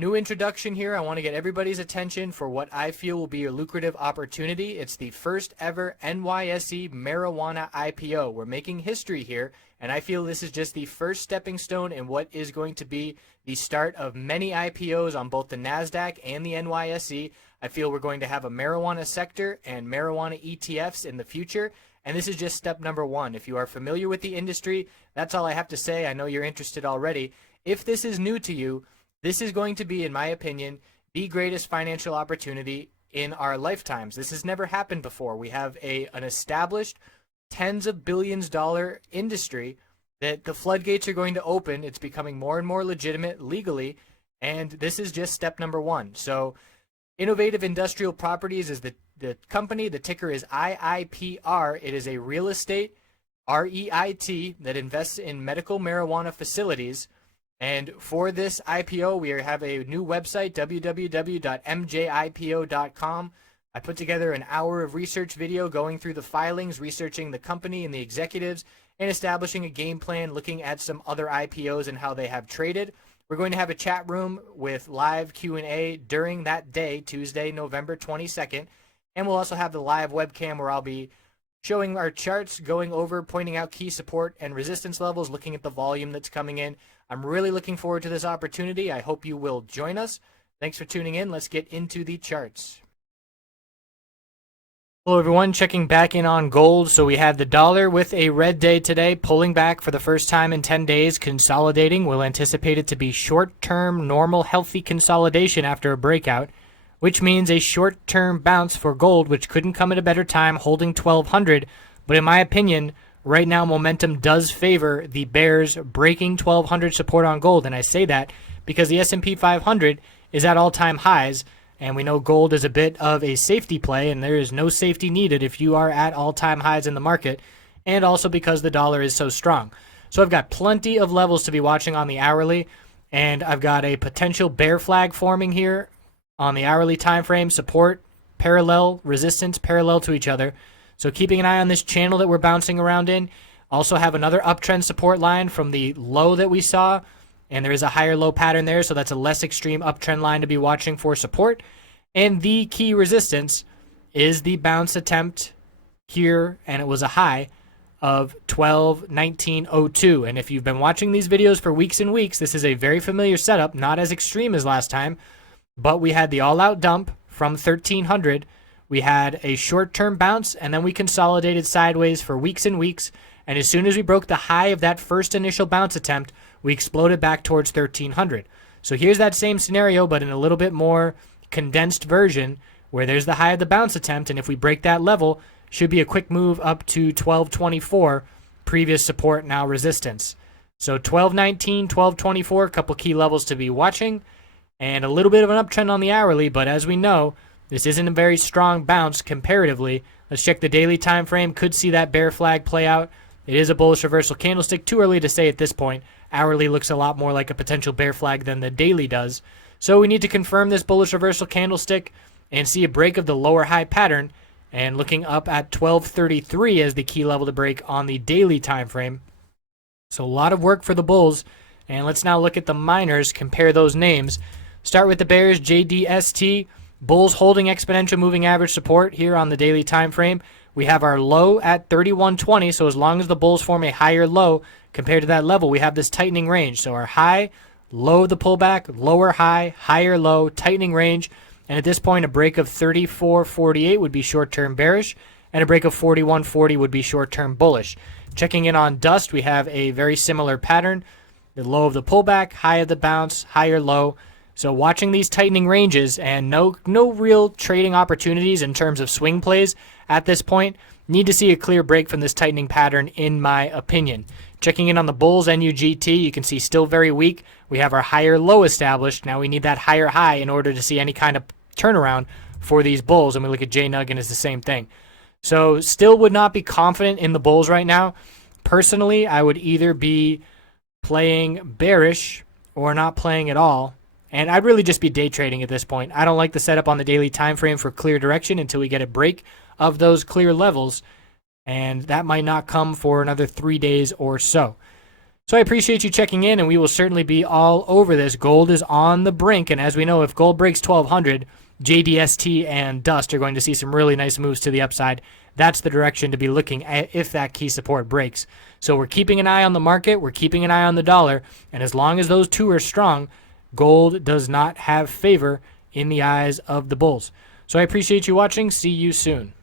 New introduction here. I want to get everybody's attention for what I feel will be a lucrative opportunity. It's the first ever NYSE marijuana IPO. We're making history here, and I feel this is just the first stepping stone in what is going to be the start of many IPOs on both the NASDAQ and the NYSE. I feel we're going to have a marijuana sector and marijuana ETFs in the future, and this is just step number one. If you are familiar with the industry, that's all I have to say. I know you're interested already. If this is new to you, this is going to be, in my opinion, the greatest financial opportunity in our lifetimes. This has never happened before. We have an established tens of billions dollar industry that the floodgates are going to open. It's becoming more and more legitimate legally, and this is just step number one. So Innovative Industrial Properties is the company. The ticker is IIPR. It is a real estate REIT that invests in medical marijuana facilities. And for this IPO, we have a new website, www.mjipo.com. I put together an hour of research video going through the filings, researching the company and the executives, and establishing a game plan, looking at some other IPOs and how they have traded. We're going to have a chat room with live Q&A during that day, Tuesday, November 22nd. And we'll also have the live webcam where I'll be showing our charts, going over, pointing out key support and resistance levels, looking at the volume that's coming in. I'm really looking forward to this opportunity. I hope you will join us. Thanks for tuning in. Let's get into the charts. Hello everyone, checking back in on gold. So we have the dollar with a red day today, pulling back for the first time in 10 days, consolidating. We'll anticipate it to be short-term, normal, healthy consolidation after a breakout, which means a short-term bounce for gold, which couldn't come at a better time, holding 1200. But in my opinion, right now momentum does favor the bears breaking 1200 support on gold. And I say that because the S&P 500 is at all-time highs, and we know gold is a bit of a safety play, and there is no safety needed if you are at all-time highs in the market, and also because the dollar is so strong. So I've got plenty of levels to be watching on the hourly, and I've got a potential bear flag forming here on the hourly time frame, support, parallel, resistance, parallel to each other. So keeping an eye on this channel that we're bouncing around in. Also have another uptrend support line from the low that we saw, and there is a higher low pattern there, so that's a less extreme uptrend line to be watching for support. And the key resistance is the bounce attempt here, and it was a high of 1219.02. And if you've been watching these videos for weeks and weeks, this is a very familiar setup, not as extreme as last time, but we had the all-out dump from 1300. We had a short-term bounce, and then we consolidated sideways for weeks and weeks. And as soon as we broke the high of that first initial bounce attempt, we exploded back towards 1300. So here's that same scenario, but in a little bit more condensed version, where there's the high of the bounce attempt, and if we break that level, should be a quick move up to 1224, previous support, now resistance. So 1219, 1224, a couple key levels to be watching, and a little bit of an uptrend on the hourly, but as we know, this isn't a very strong bounce comparatively. Let's check the daily time frame. Could see that bear flag play out. It is a bullish reversal candlestick. Too early to say at this point. Hourly looks a lot more like a potential bear flag than the daily does. So we need to confirm this bullish reversal candlestick and see a break of the lower high pattern. And looking up at 1233 as the key level to break on the daily time frame. So a lot of work for the bulls. And let's now look at the miners, compare those names. Start with the bears, JDST. Bulls holding exponential moving average support here on the daily time frame. We have our low at 3120, so as long as the bulls form a higher low compared to that level, we have this tightening range. So our high, low of the pullback, lower high, higher low, tightening range. And at this point, a break of 34.48 would be short-term bearish, and a break of 41.40 would be short-term bullish. Checking in on dust, we have a very similar pattern. The low of the pullback, high of the bounce, higher low. So watching these tightening ranges and no real trading opportunities in terms of swing plays at this point. Need to see a clear break from this tightening pattern in my opinion. Checking in on the bulls, NUGT, you can see still very weak. We have our higher low established. Now we need that higher high in order to see any kind of turnaround for these bulls. And we look at JNUG and it's the same thing. So still would not be confident in the bulls right now. Personally, I would either be playing bearish or not playing at all. And I'd really just be day trading at this point. I don't like the setup on the daily time frame for clear direction until we get a break of those clear levels. And that might not come for another 3 days or so. So I appreciate you checking in, and we will certainly be all over this. Gold is on the brink, and as we know, if gold breaks 1200, JDST and Dust are going to see some really nice moves to the upside. That's the direction to be looking at if that key support breaks. So we're keeping an eye on the market, we're keeping an eye on the dollar, and as long as those two are strong, gold does not have favor in the eyes of the bulls. So I appreciate you watching. See you soon.